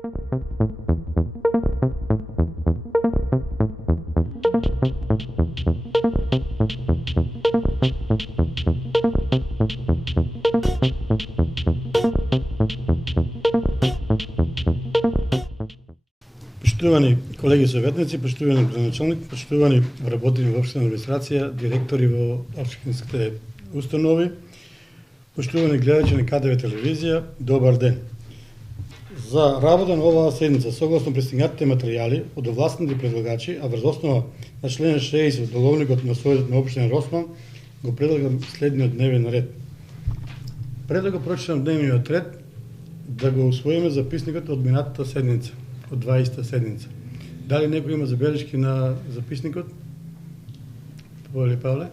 Почитувани колеги советници, почитувани градоначалник, почитувани работени во општина администрација, директори во општинските установи, почитувани гледачи на КТВ телевизија, добар ден. За работа на оваа седница, согласно пристигнатите материјали од овластените предлагачи, а врз основа на член 60 од Деловникот на Советот на општина Росман, го предлагам следниот дневен ред. Пред да го прочитам дневниот ред, да го усвоиме записникот од минатата седница, од 20-та седница. Дали некој има забелешки на записникот? Повели Павле?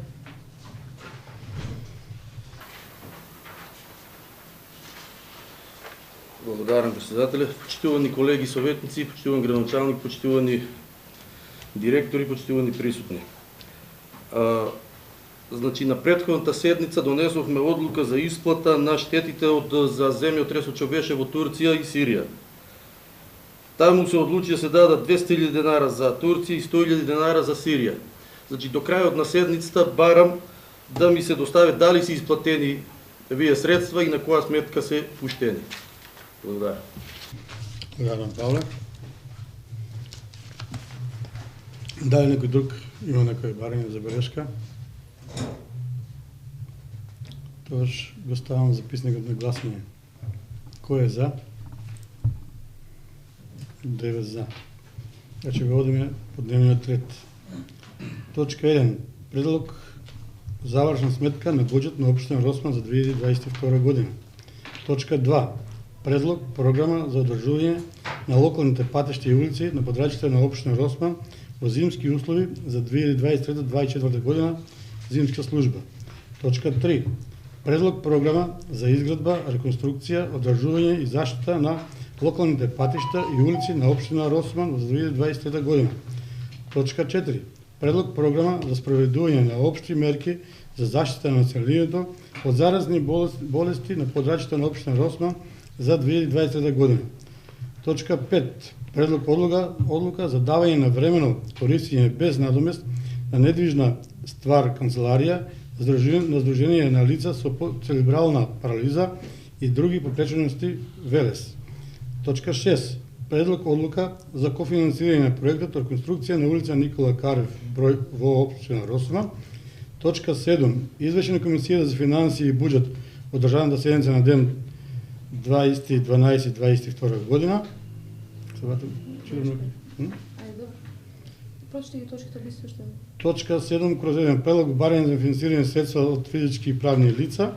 Благодарам, председателе. Почитувани колеги советници, почитуван градоначалник, почитувани директори, почитувани присутни. Значи, на претходната седница донесовме одлука за исплата на штетите за земјотресот што беше во Турција и Сирија. Таму се одлучи да се дадат 200.000 денара за Турција и 100.000 денара за Сирија. Значи, до крајот на седницата барам да ми се достави дали се исплатени вие средства и на која сметка се пуштени. Благодарам. Благодарам, Павле. Дали некој друг има некој барање за белешка? Тогаш го ставам записникот на гласување. Кој е за? 9 за. Значи го одиме по дневниот ред. Точка 1. Предлог завршна сметка на буџет на општина Росман за 2022 година. Точка 2. Предлог програма за одржување на локалните патишта и улици на подрачите на општина Росман во зимски услови за 2023-2024 година, зимска служба. Точка 3. Предлог програма за изградба, реконструкција, одржување и заштита на локалните патишта и улици на општина Росман за 2023 година. Точка 4. Предлог програма за спроведување на општи мерки за заштита на населението од заразни болести на подрачите на општина Росман за 2023 година. Точка 5. Предлог одлука за давање на времено користење без надомест на недвижна ствар канцеларија на Сдружение на лица со церебрална парализа и други попречености ВЕЛЕС. Точка 6. Предлог одлука за кофинансирање на проектот реконструкција на улица Никола Карев број во општина Росман. Точка 7. Извештај на Комисијата за финансии и буџет од државната седница на ден 20.12.22 година. Точка 7/1. Предлог барање за финансирање средства од физички и правни лица.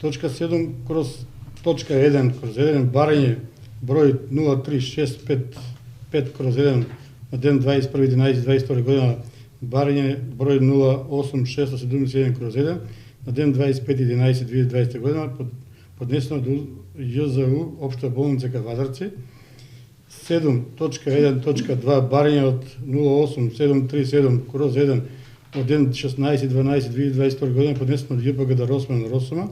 Точка 7/1 барање број 03655/1 на ден 21.11.22 година, барање број 08671/1 на ден 25.11.2020 година, поднесено до ЈЗУ Општа болница Кавадарци. 7.1.2 барање од 08737/1 од ден 16.12.2022 година, поднесено од ЈПГД Росман Росома.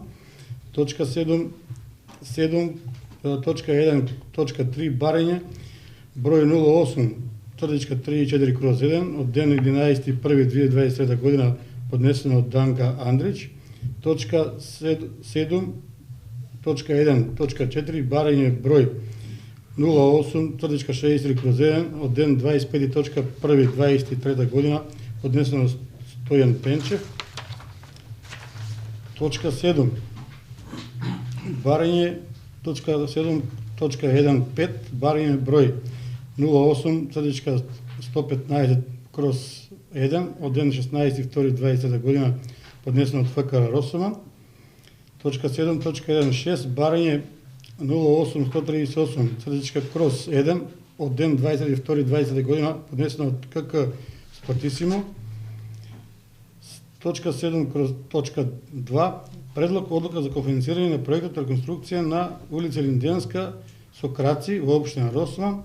Точка 7.1.3 барање број 08.34/1 од ден 11.1.2023 година, поднесено од Данка Андрич. Точка 7.1.4 барање број 08.63/1 од ден 25.1.23 година, поднесено од Стојан Пенчев. Точка 7 барање 7.1.5 барање број 08.115/1 од ден 16.2.20 година, поднесено од ФК Росома. Точка 7.1.6 барање 08.138/1 од ден 22.20 година, поднесено од КК Спортисимо. Точка 7.2 предлог одлука за кофинансирање на проектот реконструкција на улица Линденска со краци во општина Росман.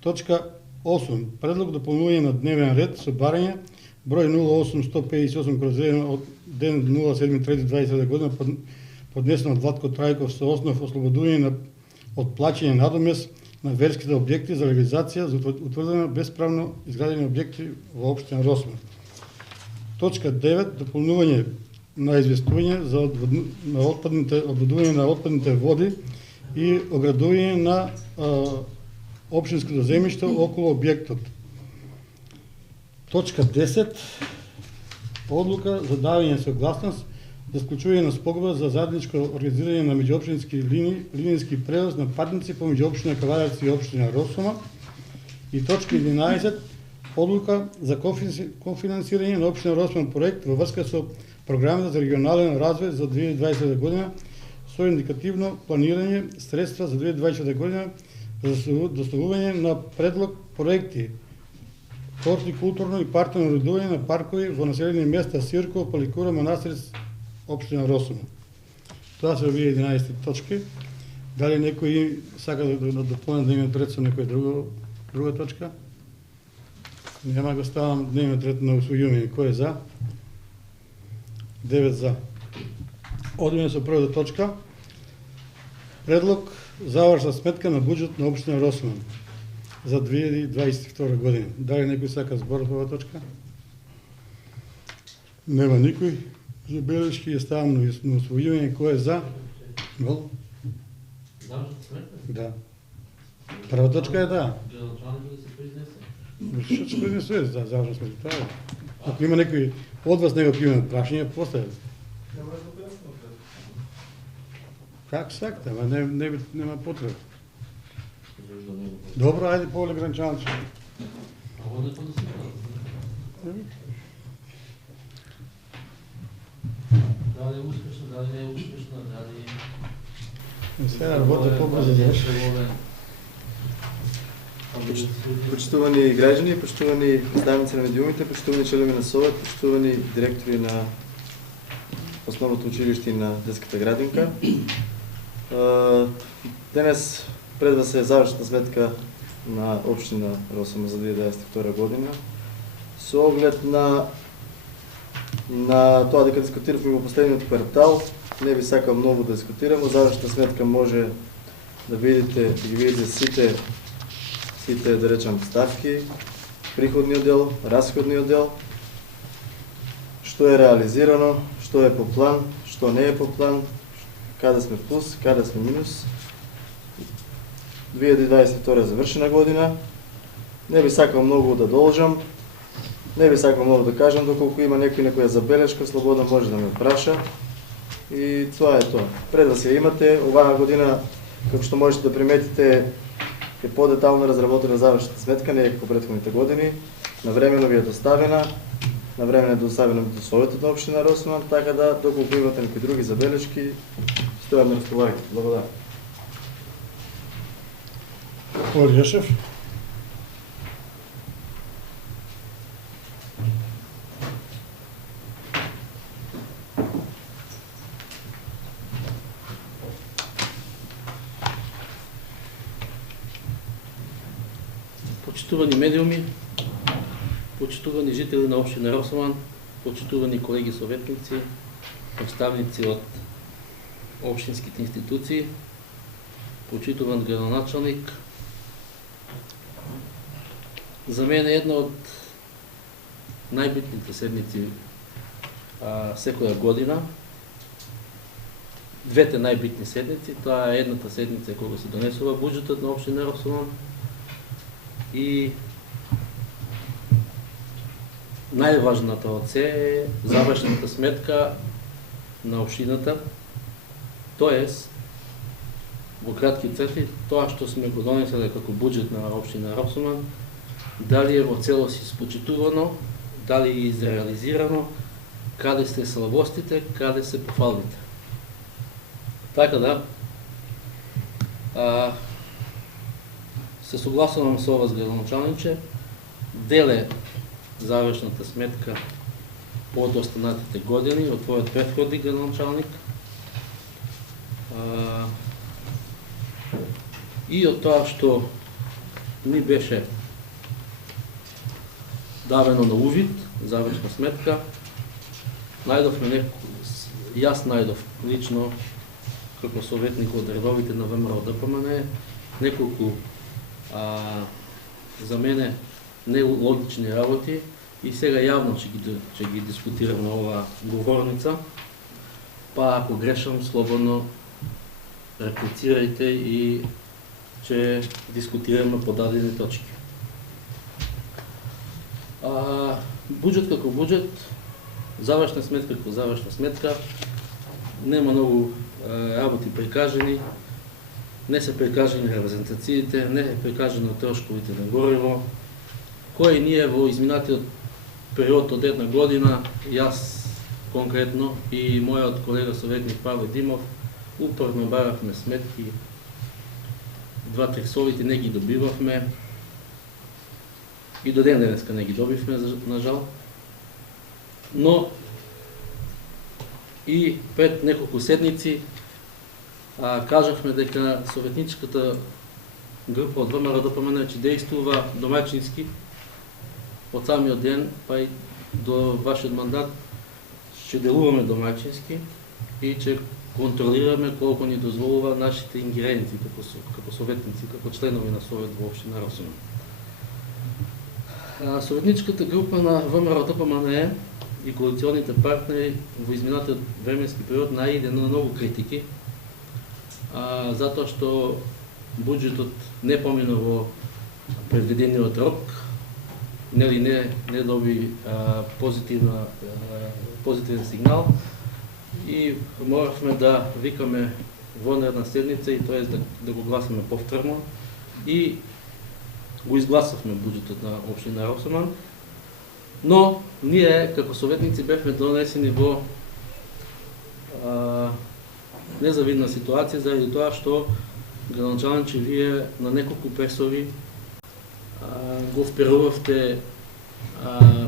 Точка 8 предлог дополнување на дневен ред со барање број 08.158/1 од ден 07.3.20 година, поднесено од Владко Трајков со основ ослободување од плаќање надомест на верските објекти за реализација за утврдено bespravно изградени објекти во општина Росман. Точка 9. Дополнување на известување за одводување на отпадните води и оградување на општинското земјиште околу објектот. Точка 10. Одлука за давање согласност за склучување на спогодба за заедничко организирање на меѓуопштински линијски превоз на патници помеѓу општина Кавадарци и општина Росома. И точка 11. Одлука за кофинансирање на општина Росман проект во врска со програмата за регионален развој за 2020 година со индикативно планирање средства за 2020 година за доставување на предлог проекти хортикултурно и парковно уредување на паркови во населени места Сирко, Паликура, Манастирец, општина Росома. Тоа се овие 11 точки. Дали некој сака да дополни дневниот ред со некоја друга точка? Нема, го ставам дневниот ред на усвојување. Кој е за? 9 за. Одиме со првата точка. Предлог завршна сметка на буџет на општина Росман за 2022 година. Дали некој сака збор по оваа точка? Нема никој. Забелешки ја ставам на усвојување. Кој е за? Гол? Завршна сметка? Да. Прва точка е да. Градоначалникот да се произнесе. Што се произнесува за завршна сметка? Тоа е. Ако има некој од вас некој има прашање, поставете. Как сакате, ама нема потреба. Добро, ајде поле гранчанче. А водето да се прави. Дали е успешно, дали не е успешно, дали... Сега работа побрзо заврши. Почитувани граѓани, почитувани представници на медиумите, почитувани членови на Совет, почитувани директори на Основното училиште и на детската градинка. Денес пред вас е завршната сметка на општина Росома за 2022 година. Со оглед на тоа дека дискутиравме во последниот квартал, не би сакал многу да дискутирам, завршната сметка може да видите и видите сите да речам ставки, приходниот дел, расходниот дел, што е реализирано, што е по план, што не е по план, каде сме плюс, каде сме минус. 2022 е завршена година. Не би сакал многу да должам, не би сакал многу да кажам, доколку има некоја забелешка, слободно може да ме праша. И тоа е тоа. Пред вас ја имате, оваа година, како што можете да приметите, е по-детално разработена завршната сметка, не е како претходните години. Навремено ви е доставена, навремено е доставена до Советот на општина Росман, така да, доколку имате некои други забелешки, стојам на разполагање. Благодарам. Оли Јошев. Почитувани медиуми, почитувани жители на општина Росман, почитувани колеги советници, представници од општинските институции, почитуван градоначалник. За мен е една од најбитните седници секоја година. Двете најбитни седници, тоа е едната седница кога се донесува буџетот на општина Росман и најважната од се е завршната сметка на општината, тоест во кратки црти тоа што сме го донеселе како буџет на општина Росман, дали е во целост испочитувано, дали е изреализирано, каде се слабостите, каде се пофалните. Така да, се согласувам со вас, градоначалниче, деле завршната сметка од останатите години, од твојот претходник градоначалник, и од тоа што ни беше давено на увид, завршна сметка, најдовме јас најдов лично, како советник од редовите на ВМРО ДПМН, неколку за мене нелогични работи и сега явно ќе ги дискутирам на ова говорница, па ако грешам, слободно реплицирајте и ќе дискутираме по дадени точки. Буџет како буџет, завршна сметка како завршна сметка, нема многу работи прикажани, не се прикажани репрезентациите, не се прикажани трошковите на гориво, кои ние во изминатиот период од една година, јас конкретно и мојот колега советник Павле Димов, упорно баравме сметки, 2-3 совити не ги добивавме, и до ден денеска не ги добивме, на жал. Но и пред неколку седмици кажавме дека советничката група од ВМРО-ДПМН ќе действува домаќински од самиот ден, па и до вашиот мандат ќе делуваме домаќински и ќе контролираме колку ни дозволува нашите ингеренции како советници, како членови на Совет во општина Росино. Советничката група на ВМРО-ДПМН и коалиционите партнери во изминатиот временски период најде на многу критики, затоа што буџетот не помина во предвидениот рок, не доби позитивен сигнал и моравме да викаме вонредна седница и тоа да го гласаме повторно и го изгласавме буџетот на општина Росоман, но ние како советници бевме донесени во незавидна ситуација заради тоа што градоначалниче вие на неколку пресови го вперувавте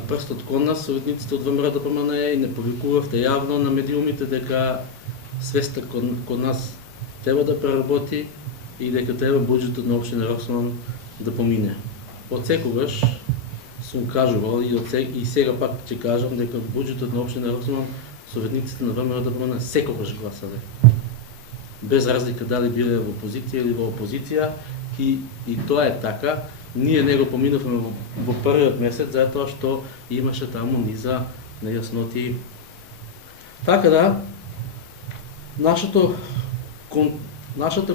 прстот кон нас, советниците од ВМРО-ДПМН, и не повикувавте јавно на медиумите дека свеста кон нас треба да преработи и дека треба буџетот на општина Росман да помине. Од секогаш сум кажувал и сега пак ќе кажам дека буџетот на општина Росман советниците на ВМРО-ДПМН секогаш гласале. Без разлика дали биле во опозиција или во опозиција, и тоа е така. Ние не го поминавме во првиот месец, затоа што имаше таму низа нејасноти. Така да, нашата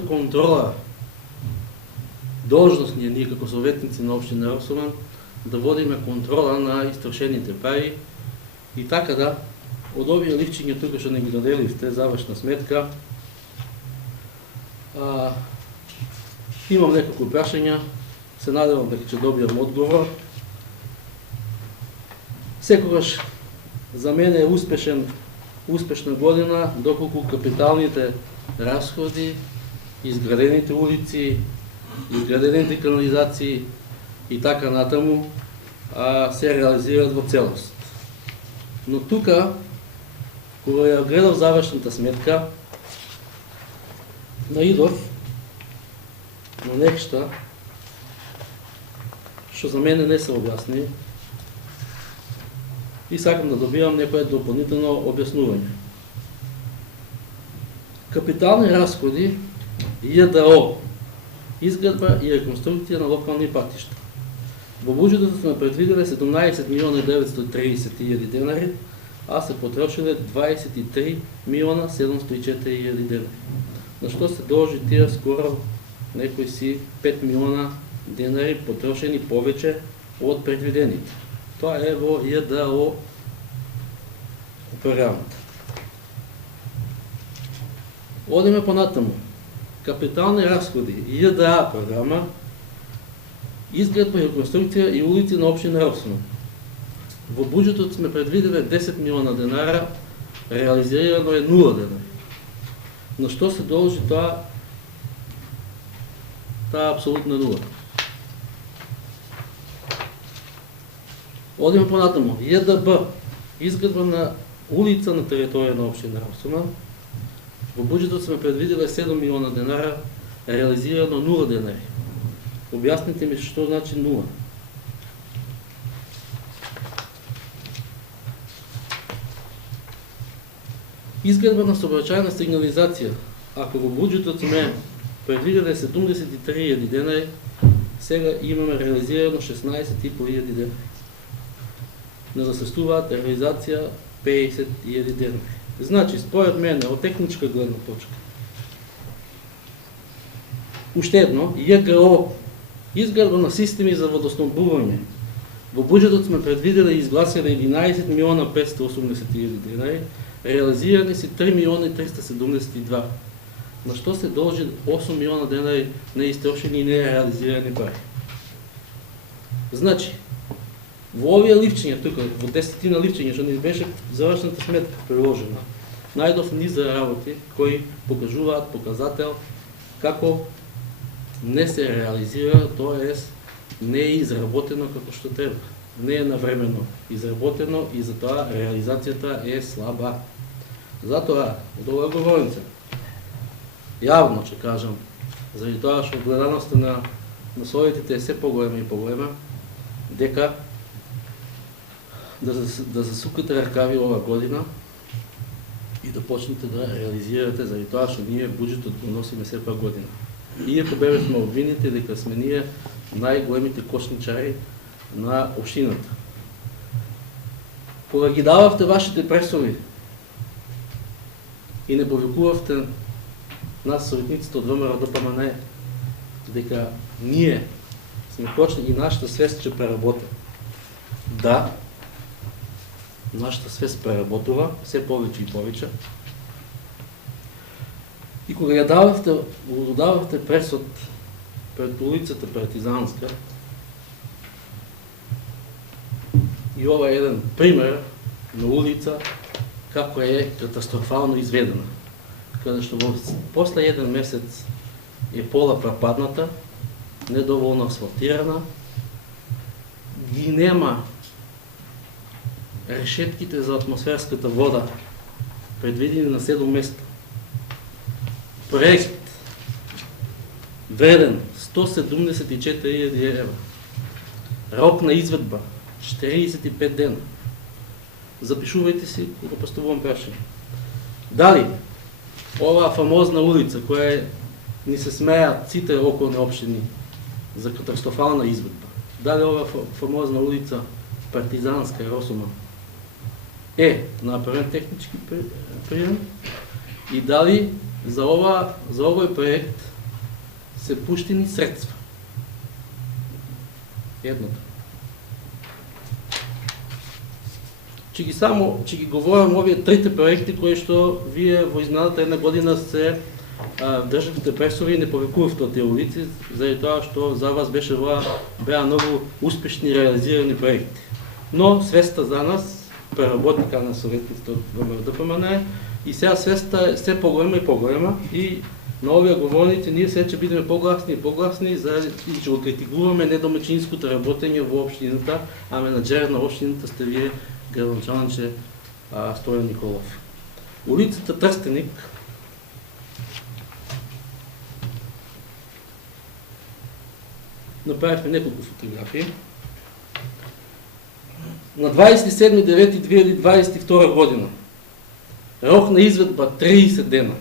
контрола, должност ние како советници на општина Росоман, да водиме контрола на истрошените пари, и така да, од овие ливчиња тука што не ги доделивте, завршна сметка, имам неколку прашања, се надевам дека ќе добијам одговор. Секогаш за мене е успешна година, доколку капиталните расходи, изградените улици, изградените канализации и така натаму се реализираат во целост. Но тука, кога ја гледав завршната сметка, наидов на нешта што за мене не се објасни и сакам да добивам некое дополнително објаснување. Капитални расходи, ЈДО, изградба и реконструкција на локални патишта. Во буџетот сме предвиделе 17.930.000 денари, а се потрошиле 23.704.000 денари. На што се должи тие скоро некои си 5 милиона денари потрошени повеќе од предвидените. Тоа е во ЈДО програмата. Одиме понатаму. Капитални расходи, ЈДА програма, изградба и реконструкција и улици на општина Росино. Во буџетот сме предвиделе 10 милиона денара, реализирано е 0 денари. На што се должи таа апсолутна нула? Одиме понатаму. ЈДБ, изградба на улица на територија на општина Росино. Во буџетот сме предвиделе 7 милиона денара, реализирано 0 денари. Објасните ми што значи 0. Изградба на сообраќајна сигнализација. Ако во буџетот сме предвиделе 73.000 денари, Сега имаме реализирано 16.500 дена. Не засъществуваат реализация 50.000 дена. Значи, според мен, от техническа гледна точка, още едно, ЙГО, изградба на системи за водоснабдуване. В бюджетът сме предвидели изгласяне 11 милиона 580 хиляди динари, реализирани си 3 милиона и 372. На що се дължи 8 милиона динари неизтрошени и нереализирани пари? Значи, в овие ливчиња, тук, в 10 ливчиња, што ни беше завършната сметка приложена, најдов низ за работи, кои покажуваат показател како не се реализира, т.е. не е изработено како што треба. Не е навремено изработено и затоа реализацијата е слаба. Затоа, од оваа говорница, јавно ќе кажам, заради тоа што гледаноста на советите е се поголема и поголема, дека да засукате ръкави ова година и да почнете да реализирате, заради тоа што ние буџетот го носиме сепак година. Иако бевме обвините дека сме ние најголемите кошничари на општината. Кога ги дававте вашите пресови и не повикувавте нас советниците од ВМРО ДПМН дека ние сме почнали и нашата свест ќе преработи. Да, нашата свест преработува все повече и повече. И кога ја дававте пресот пред улицата Партизанска, и ова е еден пример на улица како е катастрофално изведена. Каде што после еден месец е пола пропадната, недоволно асфалтирана, ги нема решетките за атмосферската вода, предвидени на 7 места. Проект вреден 174.000 евра. Рок на изведба 45 дена. Запишувајте си и го поставувам прашање. Дали оваа фамозна улица, која ни се смејат сите околни општини за катастрофална изведба, дали оваа фамозна улица Партизанска Росума е направен технички прием и дали за овој проект се пуштени средства? Едното. Ќе ги говорам овие трите проекти кои што вие во изминалата една година се државте пресови и не повикувавте од тие улици, заради тоа што за вас беа многу успешни реализирани проекти. Но свеста за нас, преработника на советниците од ВМРО ДПМН, и сега свеста е се поголема и поголема и на овие говорници ние сега ќе бидеме погласни и погласни и ќе го критикуваме недомачинското работење во општината, а менаџер на општината сте вие, градоначалниче Стојан Николов. Улицата Трстеник направихме неколку фотографии. На 27.9.2022 година рок на изведба 30 дена.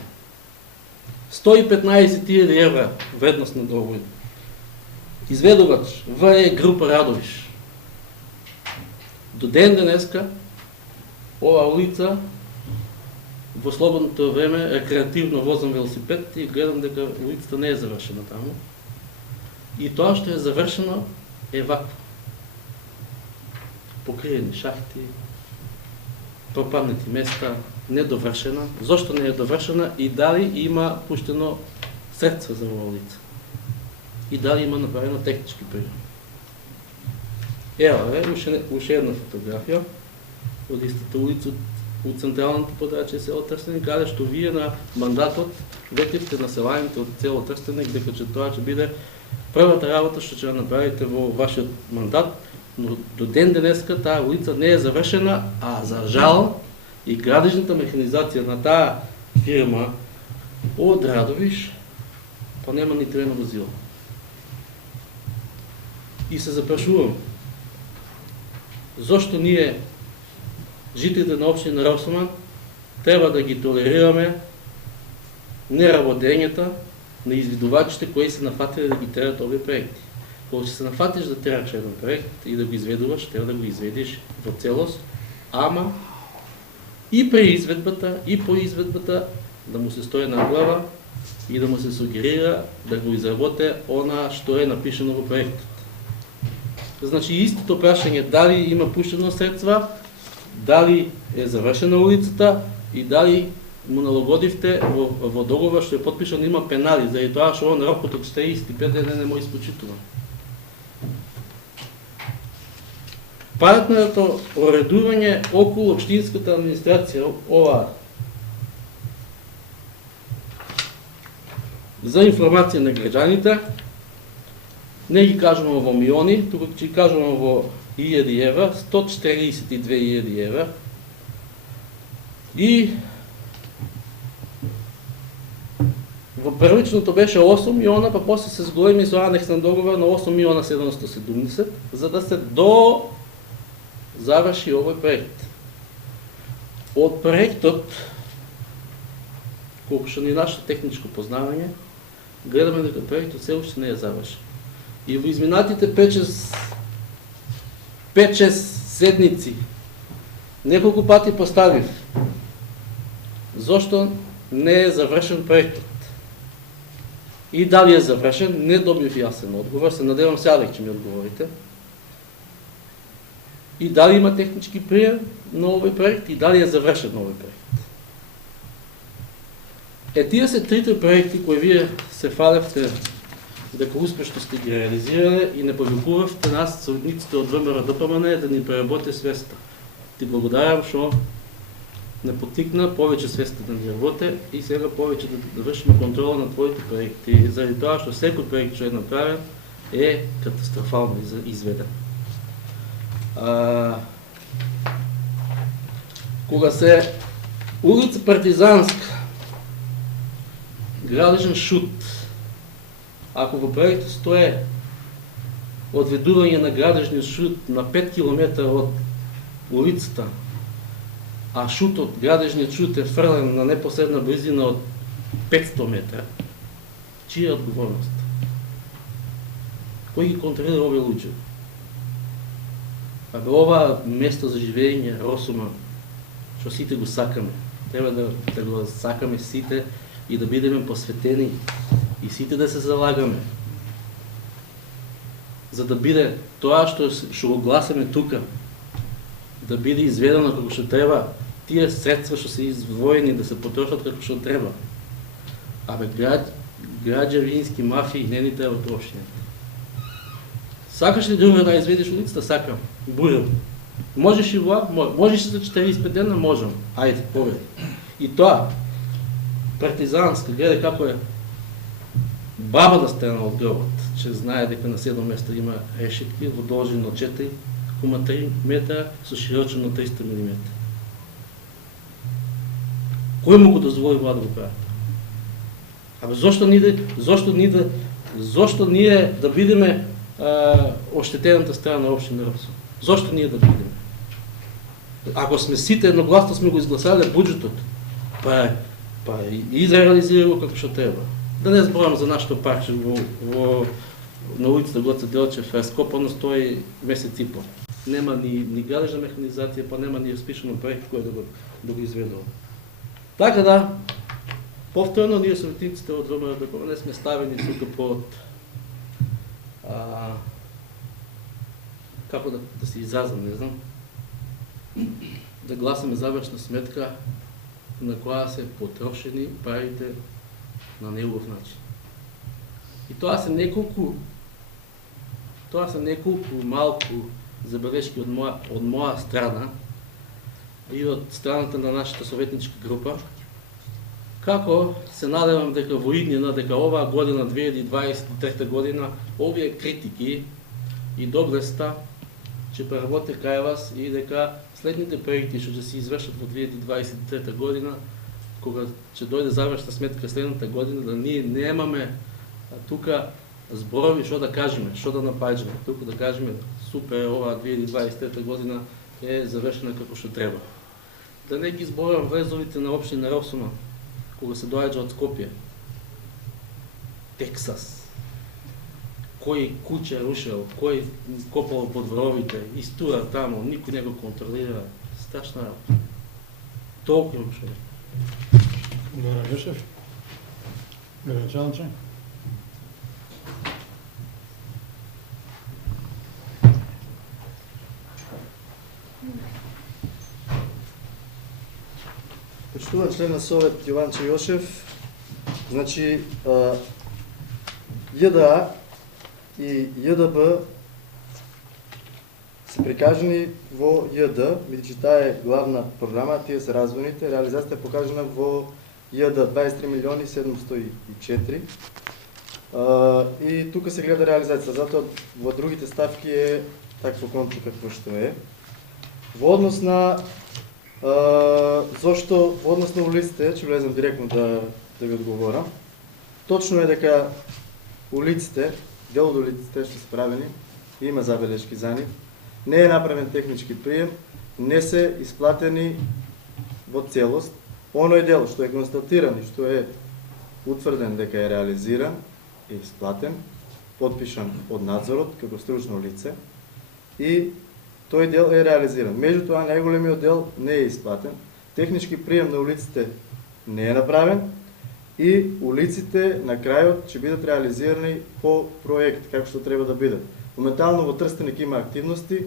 115.000 евра вредност на договор. Изведувач ВЕ група Радовиш. До ден денеска ова улица во слободното време рекреативно возам велосипед и гледам дека улицата не е завршена таму. И тоа што е завршено е вакво. Покриени шахти, пропаднати места, недовршена. Зошто не е довршена и дали има пуштено средства за оваа улица? И дали има направено технички прием? Ева уште една фотографија од истата улица од централната подрачје село Трстеник, каде што вие на мандатот ветивте населаните од село Трстеник дека тоа ќе биде првата работа што ќе направите во вашиот мандат, но до ден денеска таа улица не е завршена, а за жал и градежната механизација на таа фирма од Радовиш па нема ни трено возило. И се запрашувам, зошто ние, жителите на општина Росуман, треба да ги толерираме неработењата на извидувачите кои се нафатили да ги терат овие проекти. Кога ќе се нафатиш да тераш еден проект и да го изведуваш, треба да го изведиш во целост, ама и при изведбата, и по изведбата да му се стои на глава и да му се сугерира да го изработе она што е напишено во проектот. Значи истото прашање дали има пуштено средства, дали е завршена улицата и дали му налагодивте во договор што е подпишан има пенали, заради тоа што он рокот од 45 дена не му испочитува. Партнерото уредување околу општинската администрација, ова за информација на граѓаните, не ги кажуваме во милиони, туку ќе ги кажуваме во 1000 евра, 142.000 евра. И во првичното беше 8 милиона, па после се зголеми со анексен договор на 8 милиона 770, за да се до заврши овој проект. Од проектот, колку што ни нашето техничко познавање, гледаме дека проектот се уште не е завршен. И во изминатите 5-6 седници неколку пати поставив зошто не е завршен проектот. И дали е завршен, не добив јасен одговор, се надевам сега дека ќе ми одговорите. И дали има технички прием на овој проект и дали е завршен овој проект. Тие се трите проекти кои вие се фалевте дека успешно сте ги реализирале и не повикувавте нас, советниците од ВМРО ДПМН, да ни преработи свеста. Ти благодарам што не потикна повеќе свеста да ни работи и сега повеќе да вршиме контрола на твоите проекти, заради тоа што секој проект што е направен е катастрофално изведен. Кога се улица Партизанска, градежен шут, ако во проектот стое одведување на градежниот шут на 5 км од улицата, а шутот, градежниот шут е фрлен на непосредна близина од 500 метра, чија е одговорност? Кој ги контролира овие луѓе? Ова место за живење, Росума, што сите го сакаме, треба да го сакаме сите и да бидеме посветени и сите да се залагаме. За да биде тоа што го гласаме тука, да биде изведено како што треба, тие средства што се издвоени да се потрошат како што треба. Граѓевински мафии не ни треба трошење. Сакаш ли друга да изведеш улицата? Сакам. Бурил. Можеш и вла? Можеш за 45 дена? Можам. Ајде, поведи. И тоа, Партизанска, гледа како е баба да стена од гробот, че знае дека на 7 места има решетки во должина од 4,3 метра со широчина од 300 мм. Кој му го дозволи вла да го прави? Зошто ние да бидеме оштетената страна на општина Росума? Зошто ние да бидеме? Ако сме сите едногласно сме го изгласале буџетот, па и изреализира како што треба. Да не зборам за нашето парче на улицата Гоце Делчев, скопано стои месец и пол. Нема ни градежна механизација, па нема ни спишено проект кој да го изведува. Така да, повторно ние советниците од ВМРО ДПМН сме ставени тука под како да се изразам, не знам, да гласаме завршна сметка на која се потрошени парите на неубав начин. И тоа се неколку малку забелешки од моја страна и од страната на нашата советничка група, како се надевам дека во иднина, дека оваа година, 2023 година, овие критики и доблеста ќе преработи кај вас и дека следните проекти што ќе се извршат во 2023 година, кога ќе дојде завршна сметка следната година, да ние немаме тука зборови што да кажеме, што да напаѓаме, туку да кажеме супер, оваа 2023 година е завршена како што треба. Да не ги зборам влезовите на општина Росума, кога се доаѓа од Скопје, Тексас, кој куќа е рушел, кој копал по дворовите, истура таму, никој не го контролира. Страшна работа. Толку е рушел. Благодарам, Јошев. Граначалниче. Почитуван член на Совет Јованче Јошев, значи ЈДА и ЈДБ се прикажани во ЈД, бидејќи таа е главна програма, тие се развојните, реализацијата е покажана во ЈД 23.704.000 и тука се гледа реализација, затоа во другите ставки е такво конто какво што е. Во однос на зошто во однос на улиците, ќе влезам директно да ви одговорам. Точно е дека улиците, дел од улиците што се правени, има забелешки за нив, не е направен технички прием, не се исплатени во целост. Оној дел што е констатиран и што е утврден дека е реализиран и исплатен, подпишан од надзорот како стручно лице и тој дел е реализиран. Меѓутоа, најголемиот дел не е исплатен, технички прием на улиците не е направен и улиците на крајот ќе бидат реализирани по проект, како што треба да бидат. Моментално во Трстеник има активности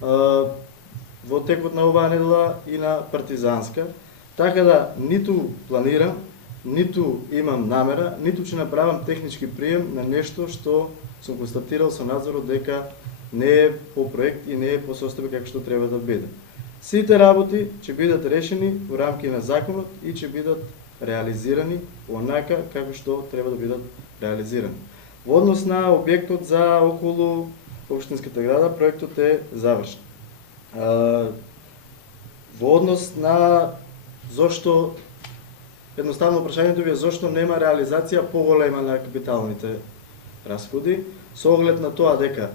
во текот на оваа недела и на Партизанска, така да ниту планирам, ниту имам намера, ниту ќе направам технички прием на нешто што сум констатирал со надзорот дека не е по проект и не е по состојба како што треба да биде. Сите работи ќе бидат решени во рамки на законот и ќе бидат реализирани онака како што треба да бидат реализирани. Во однос на објектот за околу општинската града, проектот е завршен. Во однос на зошто, едноставно прашањето ви е зошто нема реализација поголема на капиталните расходи, со оглед на тоа дека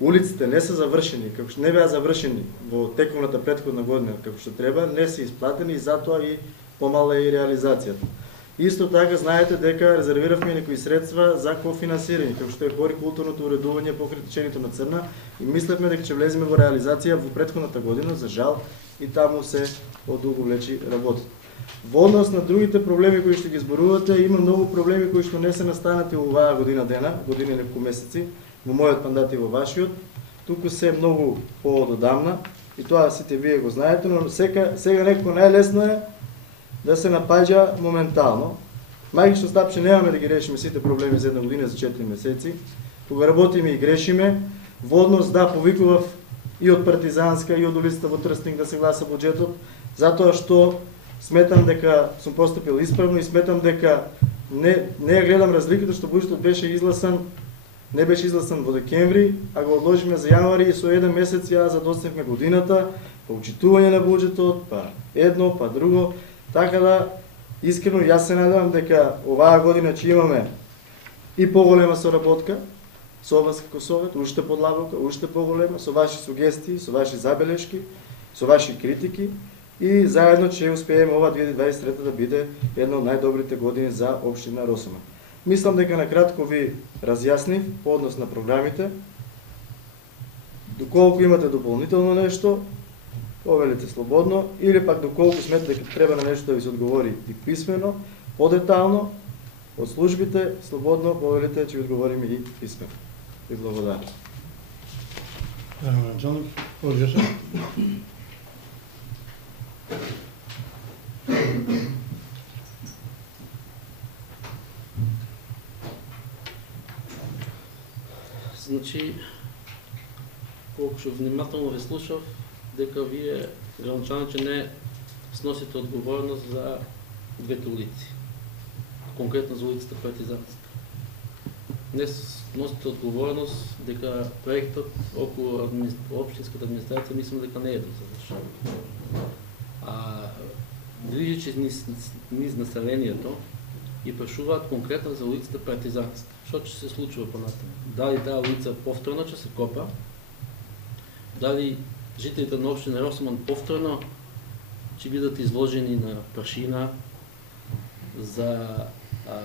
улиците не се завршени, како што не беа завршени во тековната претходна година како што треба, не се исплатени и затоа и помала е и реализацијата. Исто така знаете дека резервиравме некои средства за кофинансирање, како што е хорикултурното уредување покрај течењето на Црна и мислевме дека ќе влеземе во реализација во претходната година, за жал и таму се одуговлечи работата. Во однос на другите проблеми кои што ги зборувате, има многу проблеми кои што не се настанати во оваа година дена, година и неколку месеци, во мојот мандат и во вашиот. Туку се многу поодамна и тоа сите вие го знаете, но сега некако најлесно е да се напаѓа моментално. Магично стапче немаме да ги решиме сите проблеми за една година, за 4 месеци. Кога работиме и грешиме, во однос да повикував и од Партизанска и од улицата во Трстеник да се гласа буџетот, затоа што сметам дека сум постапил исправно и сметам дека не ја гледам разликата што буџетот беше изгласан, не беше изгласан во декември, а го одложиме за јануари и со еден месец ја задосневме годината, па учитување на буџетот, па едно, па друго. Така да, искрено, јас се надевам дека оваа година ќе имаме и поголема соработка со вас како Совет, уште подлабока, уште поголема, со ваши сугестии, со ваши забелешки, со ваши критики и заедно ќе успееме ова 2023 да биде една од најдобрите години за општина Росима. Мислам дека на кратко ви разјаснив по однос на програмите. Доколку имате дополнително нешто, повелите слободно, или пак доколку сметате дека треба на нешто да ви се одговори и писмено, подетално, од службите, слободно повелите ќе ви одговориме и писмено. Ви благодарам. Началник, Јошев. Значи, колку што внимателно ве слушав, дека вие, граначалниче, не сносите одговорност за двете улици. Конкретно за улицата Партизанска. Не сносите одговорност дека проектот околу општинската администрација мислам дека не е дозавршен. Движечи низ населението и прашуваат конкретно за улицата Партизанска. Што ќе се случува понатаму? Дали таа улица повторно ќе се копа? Дали жителите на општина Росимон повторно ќе бидат изложени на прашина за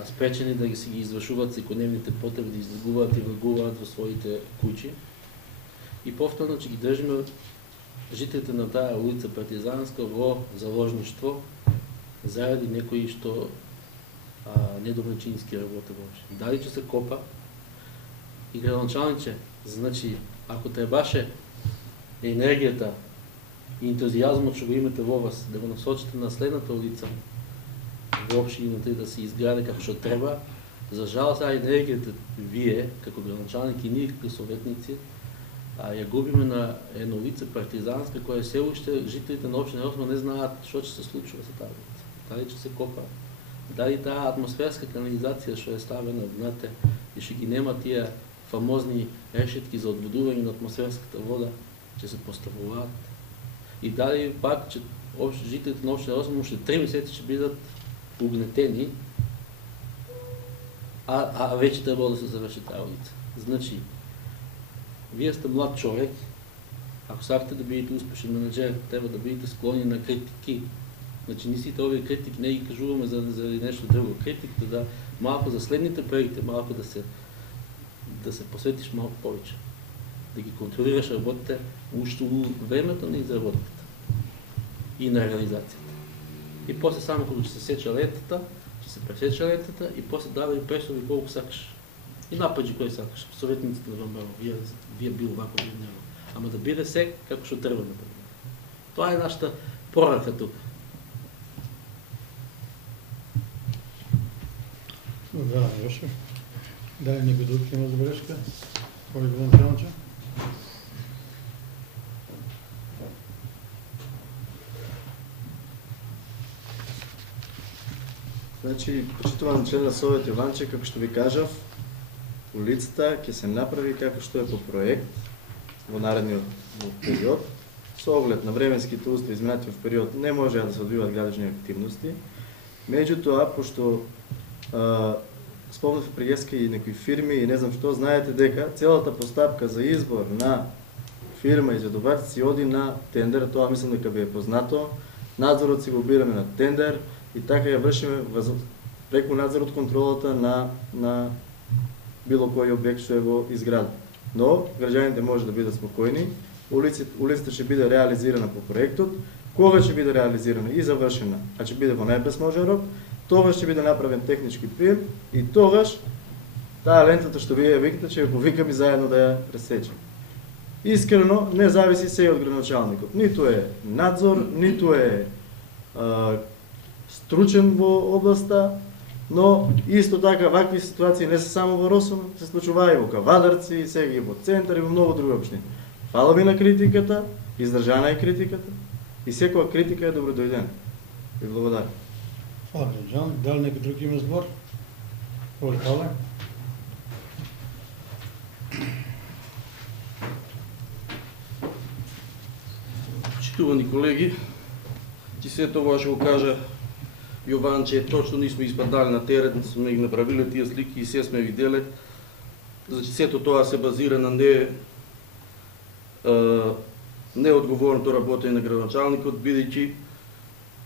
спречени да си ги извршуваат секојдневните потреби, да излегуваат и влегуваат во своите куќи. И повторно, че ги држиме жителите на таа улица Партизанска во заложништво заради некои што недоброчински работи воопшто. Дали че се копа и градоначалниче, значи ако требаше енергијата и ентузијазмот што го имате во вас да го насочите на следната улица во општината и да се изгради како што треба, за жал сега енергијата вие како градоначалник и ние како советници ја губиме на една улица Партизанска која се уште жителите на општина Осма не знаат што ќе се случува со таа улица. Дали ќе се копа, дали таа атмосферска канализација што е ставена, знаете, и што ги нема тие фамозни решетки за одводување на атмосферската вода, ќе се поставуваат. И дали пак, че жителите на општина Осма уште 3 месеци ќе бидат угнетени, а веќе требало да се заврши таа улица. Значи, вие сте млад човек, ако сакате да бидете успешен менеджер, треба да бидете склонни на критики. Значи, ние сите овие критики не ги кажуваме заради нешто друго. Критиката да малко за следните проекти, малко да се посветиш малко повече. Да ги контролираш работите уште у времето на изработката и на реализацијата. И после само кога ќе се сече лентата, ќе се пресече лентата и после дава и пресови колку сакаш. И напаѓи кој сакаш. Советниците на ВМРО, вие бил вако, вие нема. Ама да биде се како што треба да биде. Тоа е нашата порака тук. Благодарам, Јоше. Дали некој друг има забелешка? Кој го началниче? Значи, почитуван член на Совет Јованче, како што ви кажав, улицата ќе се направи како што е по проект во наредниот период. Со оглед на временските услови изминатиот период не може да се одвиваат градежни активности. Меѓутоа, пошто спомнав преска и некои фирми и не знам што, знаете дека целата постапка за избор на фирма изведувач си оди на тендер, тоа мислам дека ви е познато. Надзорот си го бираме на тендер и така ја вршиме преку надзорот контролата на било кој објект што е во изграда. Но граѓаните може да бидат спокојни, улицата ќе биде реализирана по проектот, кога ќе биде реализирана и завршена, а ќе биде во најбрз можен рок, тогаш ќе биде направен технички прием и тогаш таа лентата што вие ја викате ќе ја повикаме заедно да ја пресечеме. Искрено не зависи се од градоначалникот. Ниту е надзор, ниту е стручен во областа, но исто така вакви ситуации не се само во Росум, се случуваат и во Кавадарци, и сега и во центар и во многу други општини. Фала ви на критиката, издржана е критиката и секоја критика е добродојдена. Ви благодарам. Фала, Джан. Дали некој друг има збор? Хвала. Почитувани колеги, ти се тоа што го кажа Јованче, точно ние сме испаднали на терен, сме ги направиле тие слики и се сме виделе. Значи сето тоа се базира на неодговорното работење на градоначалникот, бидејќи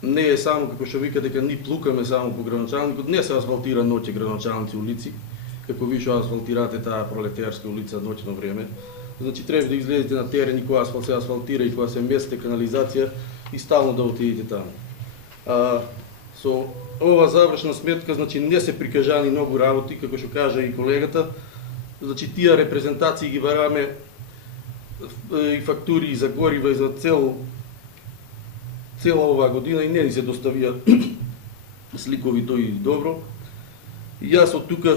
не е само како што вика дека ни плукаме само по градоначалникот, не се асфалтира ноќе градоначалници улици, како ви што асфалтирате таа пролетарска улица ноќно време. Значи треба да излезете на терен и кога се асфалтира и кога се месте канализација и стално да отидете таму. Со ова завршна сметка, значи не се прикажани многу работи, како што кажа и колегата. Значи тие репрезентации ги бараме и фактури за горива и за цела оваа година и не ни се доставија сликови тој добро. И јас од тука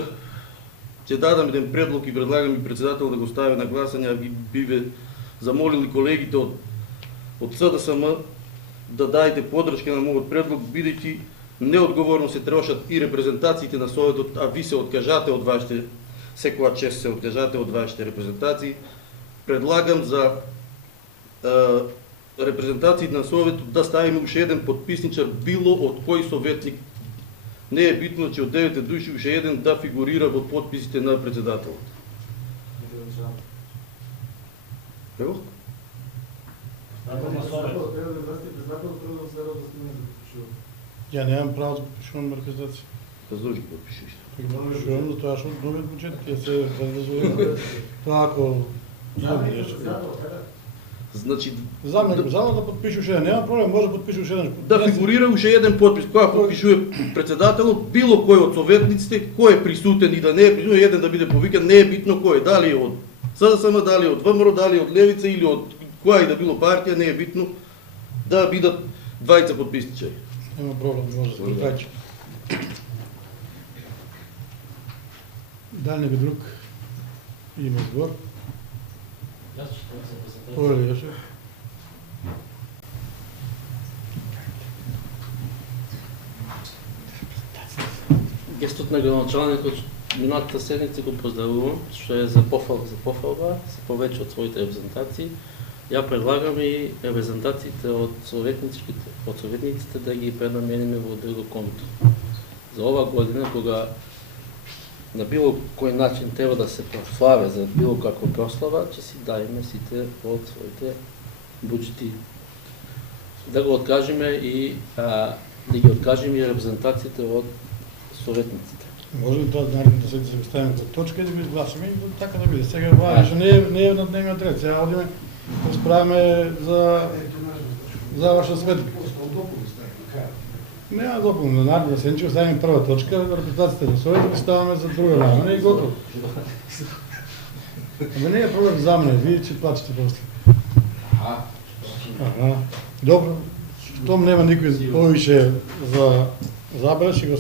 ќе дадам еден предлог и предлагам и председател да го стави на гласање, а би ве замолили колегите од СДСМ да дајте подршка на мојот предлог, бидејќи неодговорно се трошат и репрезентациите на Советот, а ви се откажате од вашите, секоја чест се откажате од вашите репрезентации. Предлагам за репрезентациите на Советот да ставиме уште еден подписничар, било од кој советник. Не е битно, че од 9 души уште еден да фигурира во подписите на председателот. Ево? Ја немам право да подпишувам репрезентација. Разложи подпишеш. Игнорирам за тоа што новиот бюджет ќе се реализира. Тоа ако Значи заменик зала да подпишеш еден, нема проблем, може да подпишеш еден. да фигурира уште еден подпис, кога подпишува председателот, било кој од советниците, кој е присутен и да не е присутен, еден да биде повикан, не е битно кој е, дали е од СДСМ, дали е од ВМРО, дали е од Левица или од која и да било партија, не е битно, да бидат двајца подписничари. Нема проблем, може да се прифаќа. Дали некој друг има збор? Повели Јошев. Гестот на градоначалникот минатата седница го поздравувам, што е за пофалба, се повеќе од своите репрезентации. Ја предлагам и репрезентациите од советниците да ги пренамениме во друго конто. За ова година, кога на било кој начин треба да се прославе за било каква прослава, ќе си дајме сите од своите буџети. Да го откажеме и да ги откажеме и репрезентациите од советниците. Може ли тоа наредната седница да ставиме како точка и да го изгласиме и така да биде. Сега ова што не е на дневниот ред. Сега одиме да справиме за завршна сметка. Нема допълнено. На наредната седница ставиме прва точка, репрезентациите на совет ги ставаме за друга време и готово. Ама не е проблем за мене, вие че плачете после. Добро, щом нема никој повише за забележ, ќе го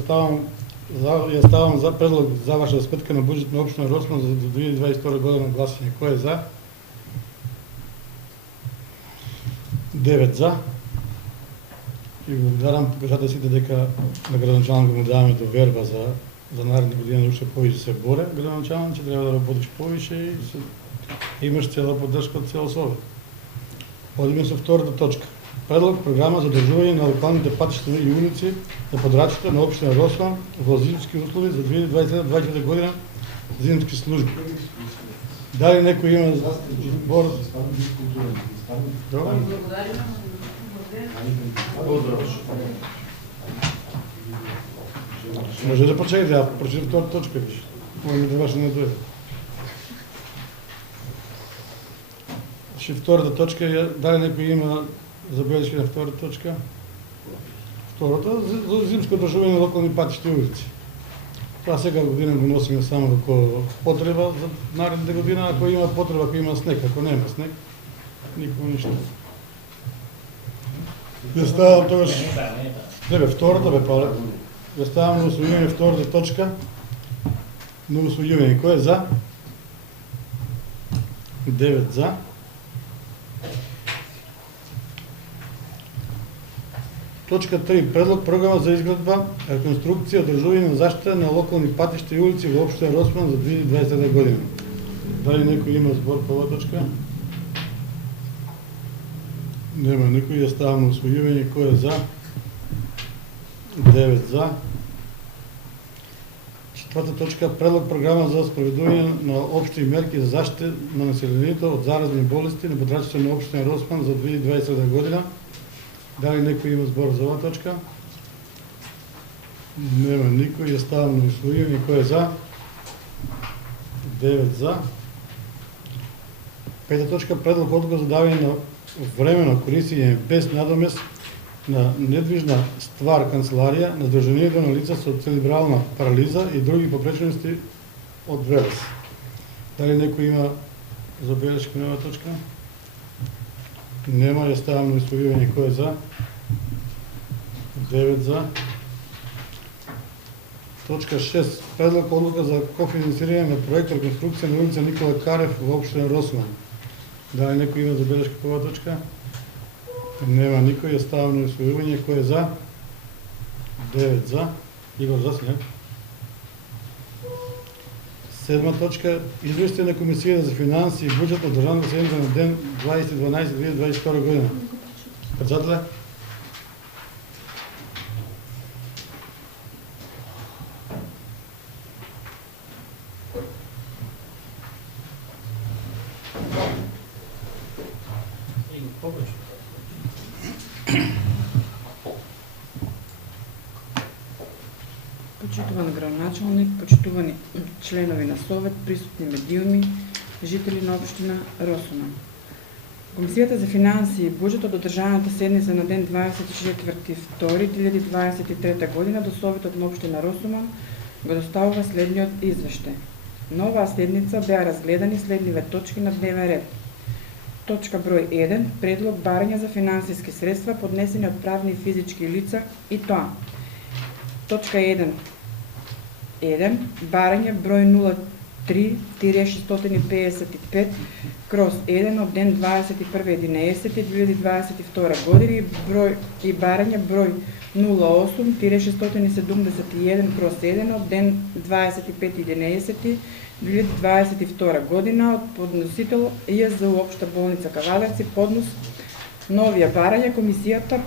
ставам за предлог за завршна сметка на буџет на општина Росман за 2022 година гласање. Кој е за? 9 за. И го дарам, покажате сите дека на градоначалникот му даваме доверба за наредни години уште повише се боре. Градоначалник, че треба да работиш повише и имаш цела поддршка од цел Совет. Одиме со втората точка. Предлог програма за одржување на локалните патишта и улици на подрачјата на општина Росман во зимски услови за 2020 година зимски служби. Дали некој има збор? Може да почекате, ја прочитам втора точка више. Мојме да ваше не дојде. Втората точка е, дали некој има забелешки на втората точка? Втората, за зимско одржување на локални патишта и улици. Това сега година го носиме само како потреба за наредната година, ако има потреба, ако има снег, ако нема снег, никога ништо. Ја ставам тогаш... Не бе, втората бе, Павле. Ја ставам на усвојување втората точка. На усвојување. Кој е за? 9 за. Точка 3. Предлог програма за изградба, реконструкција, одржување на заштита на локални патишта и улици во општина Росман за 2020 година. Дали некој има збор по оваа точка? Нема никој, ја ставам на усвојување. Кој е за? 9 за. Четврта точка. Предлог програма за спроведување на општи мерки за заштита на населението од заразни болести на подрачјата на општина Росман за 2020 година. Дали некој има збор за оваа точка? Нема никој, ја ставам на усвојување. Кој е за? 9 за. Пета точка. Предлог одлука за давање на времено користење без надомест на недвижна ствар канцеларија на здруженијето на лица со церебрална парализа и други попречености од ВЕЛС. Дали некој има забелешки на оваа точка? Нема, ја ставам на усвојување. Кој е за? 9 за. Точка 6. Предлог одлука за кофинансирање на проект реконструкција на улица Никола Карев во општина Росман. Дали некој има забелешка по оваа точка? Нема никој, ја ставам на усвојување. Кој е за? 9 за. Игор Засињак. Седма точка. Извештање на Комисијата за финанси и буџет на државната седница на ден 20.12.2022 година. Председателе? Почитуваме градоначалник, почитувани членови на совет, присутни медиуми, жители на општина Росуман. Комисијата за финансии и буџет од одржаната седница на ден 24.2.2023 година до Советот на општина Росуман го доставува следниот извештај. На оваа седница беа разгледани следниве точки на дневен ред. Точка број 1. Предлог барање за финансиски средства поднесени од правни и физички лица и тоа. Точка 1. Барање број 03-655/1 од ден 21.11.2022 година и барање број 08-671/1 од ден 25.11.2022 година од подносител ЈЗУ Општа болница Кавадарци. Поднос на овие барања комисијата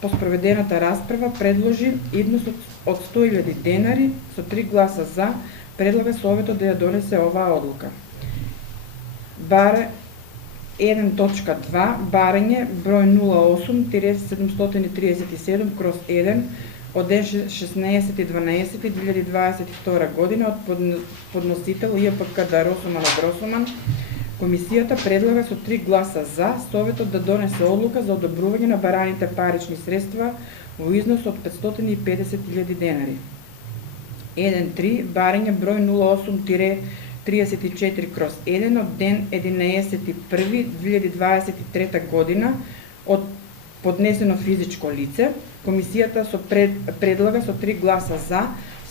по спроведената расправа предложи иднос од 100.000 денари со 3 гласа за. Предлага Советот да ја донесе оваа одлука. 1.2 барање број 08-737/1 од ден 16.12.2022 година од подносител ЈПК Росуман од Росуман. Комисијата предлага со 3 гласа за Советот да донесе одлука за одобрување на бараните парични средства во износ од 550.000 денари. 1.3 барање број 08-34/1 од ден 11.1.2023 година од поднесено физичко лице. Комисијата предлага со 3 гласа за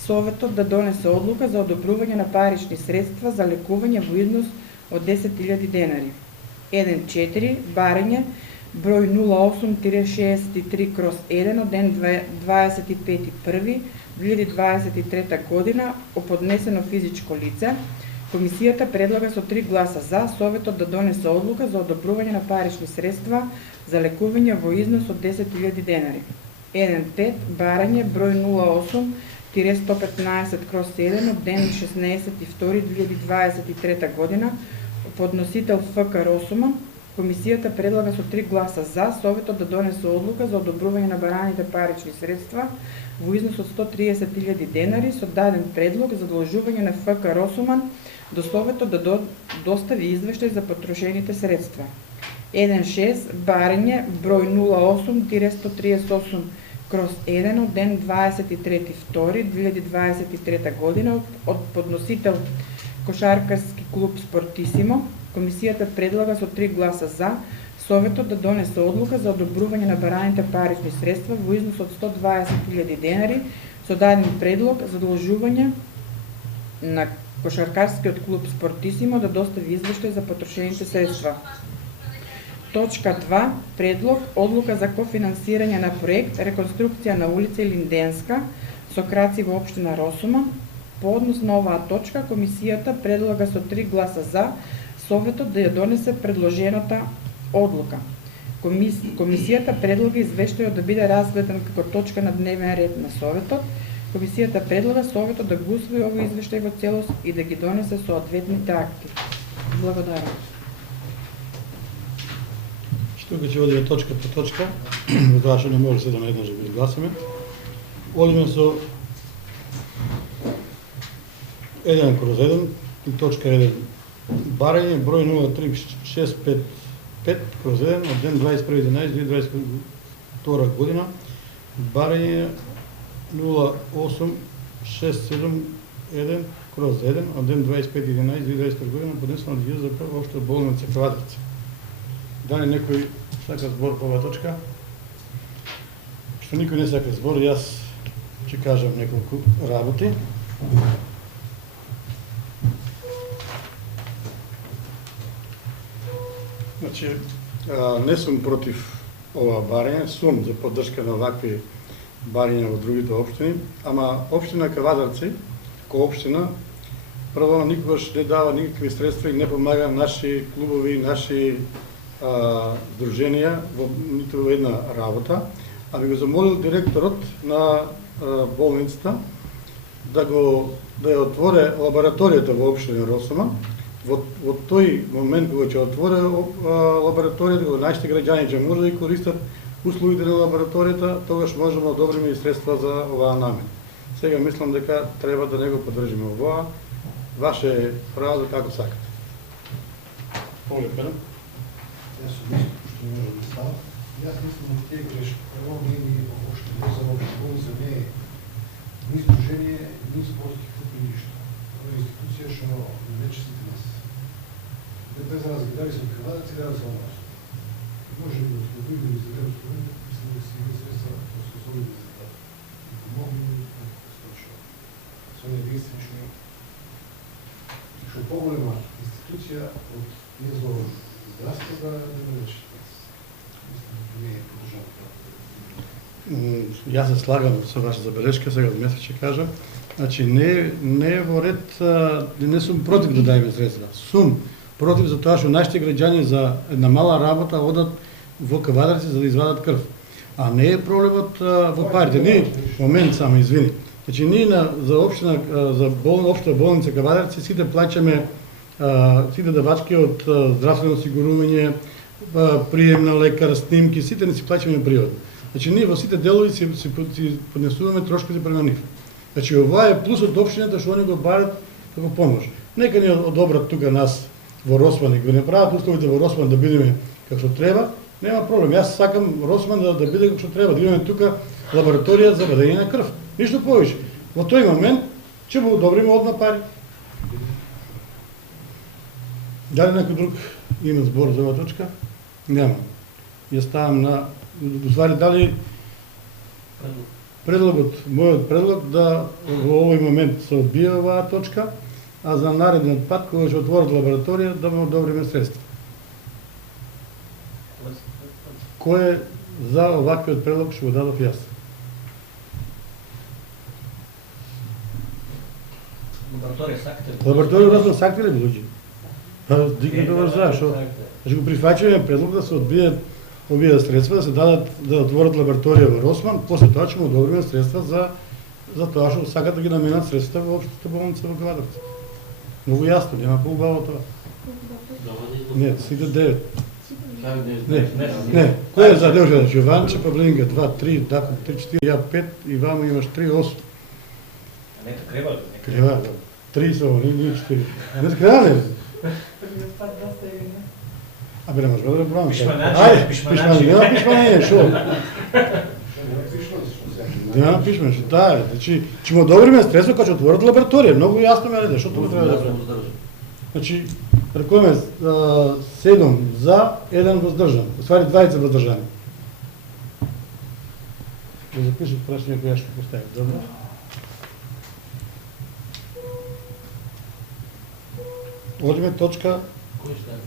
Советот да донесе одлука за одобрување на парични средства за лекување во износ од 10.000 денари. 1.4 барање број 08-63/1 од ден 25.1.2023 година од поднесено физичко лице. Комисијата предлага со 3 гласа за Советот да донесе одлука за одобрување на парични средства за лекување во износ од 10.000 денари. 1.5 барање број 08-115/1 од ден 16.2.2023 година подносител ФК Росуман. Комисијата предлага со 3 гласа за Советот да донесе одлука за одобрување на бараните парични средства во износ од 130.000 денари со даден предлог за задолжување на ФК Росуман до Советот да достави извештај за потрошените средства. 1.6 барање број 08-138/1 од ден 23.2.2023 година од подносител Кошаркарски клуб Спортисимо. Комисијата предлага со 3 гласа за Советот да донесе одлука за одобрување на бараните парични средства во износ од 120.000 денари со даден предлог за задолжување на Кошаркарскиот клуб Спортисимо да достави извештај за потрошените средства. Точка 2. Предлог одлука за кофинансирање на проект реконструкција на улица Линденска со краци во општина Росуман. По однос на оваа точка комисијата предлага со 3 гласа за Советот да ја донесе предложената одлука. Комисијата предлага извештајот да биде разгледан како точка на дневен ред на Советот. Комисијата предлага Советот да го усвои овој извештај во целост и да ги донесе соодветните акти. Благодарам. Што ќе одиме точка по точка, затоа што не може се да наеднаш да го изгласиме. Одиме со 1/1 и точка 1. Барање број 03655/1 од ден 21.11.2022 година. Барање 08-671/1 од ден 25.11.2022 година поднесено од ЈЗП Општа болница Кавадарци. Дали некој сака збор по оваа точка? Што никој не сака збор, јас ќе кажам неколку работи. Значи, не сум против ова барање, сум за поддршка на вакви барања во другите општини, ама општина Кавадарци, како општина, прво никогаш не дава никакви средства и не помага наши клубови, наши здруженија во ниту една работа, а би го замолил директорот на болницата да ја отворе лабораторијата во општина Росуман. Во тој момент кога ќе отворе лабораторијата, кога нашите граѓани ќе може да користат услугите на лабораторијата, тогаш можеме да одобриме и средства за оваа намена. Сега мислам дека треба да не го поддржиме овоа. Ваше право да како сакате. Полека, да? Јас сум исто, што не може да става. Јас мислам да тие грешки. Прво не е ни още болница не е ни сдружение, ни спортски клуб, ни ништо. Това е институција што вече сите нас. Без разлика, дали се откривадаци, дали се омаз. Може да го слободи, да ги зададем студенти, мислам да си има средства, способни да зададат. И помогни да случва. Со единствено што по-голема институција од незо здравство да не рече. Не е подржано. Јас се слагам со ваша забелешка, сега од месец ќе кажам. Значи, не е во ред, не сум против да дајме средства. Сум против за тоа што нашите граѓани за една мала работа одат во Кавадарци за да извадат крв. А не е проблемот во парите. Ние, момент само, извини. Значи, ние за општина, за општа болница Кавадарци сите плаќаме сите давачки од здравствено осигурување, прием на лекар, снимки, сите не си плаќаме природно. Значи, ние во сите делови си поднесуваме трошковите према нив. Значи, ова е плюс од општината што они го барат како помош. Нека ни одобрат тука нас во Росман и го не прават условите во Росман да бидеме како што треба, нема проблем. Јас сакам Росман да биде како што треба, да имаме тука лабораторија за вадење на крв. Ништо повеќе. Во тој момент ќе го одобриме одма пари. Дали некој друг има збор за оваа точка? Нема. Ја ставам на уствари дали предлогот, мојот предлог да во овој момент се одбија оваа точка, а за наредниот пат кога ќе отворат лабораторија да му одобриме средства. Кој е за оваквиот предлог што го дадов јас? Лабораторија разно сакате ли луѓе? Дигнете во за, што го прифаќаме предлог да се одбијат овие средства, да се дадат да отворат лабораторија во Росман, после тоа ќе му одобриме средства за тоа што сакат да ги наменат средства во општата болница во Кавадарци. Многу јасно, нема поубаво тоа. Не, сите 9. Не. Кој е задължен? Жованче, Павлинга, 2, 3, Дако, 3, 4, ја 5 и вамо имаш 3, 8. Нека крева. Крева, 3 са они, ние 4. А не крева ли? Абе, не може да правим. Ајде, пишманање, нема пишманање, шо? Нема пишманање, шо таа, значи, ќе му одобриме средства кога ќе отворат лабораторија, многу јасно ме реде, што тоа треба да правим? Значи, рекуваме 7 за, 1 воздржан. Оствари 20 воздржани. Да запишат прашање која што постави. Добро. Одиме точка... Кој што е?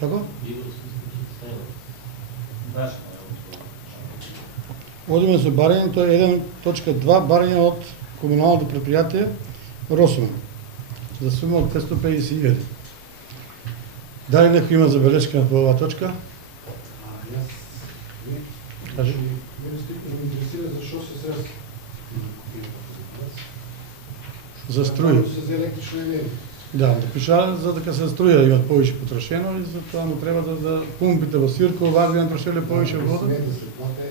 Како? Баш. Одиме со барањето 1.2 барање од комуналното предпријатие Росман за сума од 550.000. Дали некој има забелешка по оваа точка? Јас Кажи. мене стикно ме интересира за што се средства. За струја. За електрична енергија. Да, пиша за дека се струја имат повеќе потрошено и затоа му треба да пумпите во Сирко, варвија трошеле повеќе вода. Не да се плате,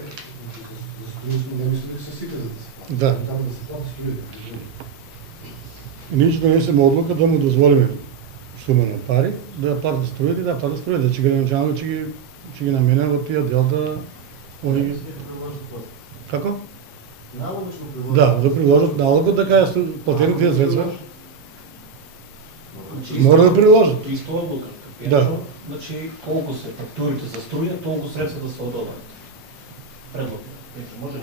за струја не мислам дека се сите да се плате. Да. Таму да се плати струја. Ние ќе донесеме одлука да му дозволиме сума на пари, да ја плати струјата и да плати струјата, да ќе граѓанот ќе ги намене во тие дел да они ги... Како? Налогот што приложат. Да, да приложат налогот дека ја платени тие средства. Мора да приложат. Исто одлука. Да. Значи, колку се фактурите за струја, толку средства да се одобрат. Предлог. Може ли?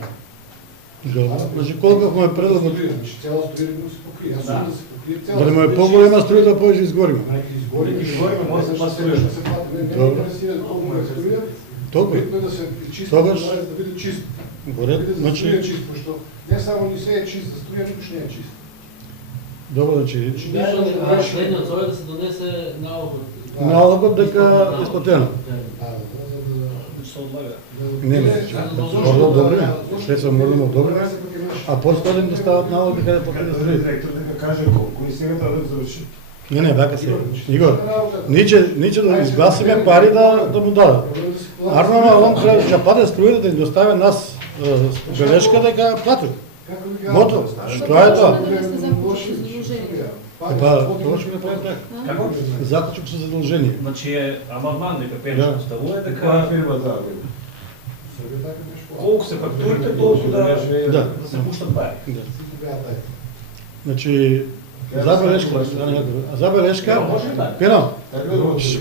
Значи колку му е предлогот? Значи цела струја да се покрие. Јас сум да се покрие цела. Да не му е поголема струјата, повеќе изгориме. Изгориме, може да се струја да се плати. Не ме интересира колку му е струја. Толку. Битно е да се чисти, Тогаш да биде чист. Горед, Да значи струја чист, пошто не само ни се е чист, за струја никош не е чист. добро значи Следниот зове да се донесе налогот. налогот дека е исплатено. Значи се одлага. Не, мора да одобриме. Средства мора да му одобриме. А после да стават налог дека да платиме струјата. Директор дека каже колку и сега да заврши. Не, вака се. Игор, ние ќе да изгласиме пари да му дадат. Арно, он треба да плати струјата да ни достави нас белешка дека плати. Како ви Гото, што е тоа? Па, тоа ќе го направи така. Како? Заклучок со задолжение. Значи е амандман дека пенеш Да. поставува Која дека фирма за Србија така беше платено. колку се фактурите, толку да Да. да се пуштат пари. Да. Сите беа тај. Значи, забелешка, Може да. Пено,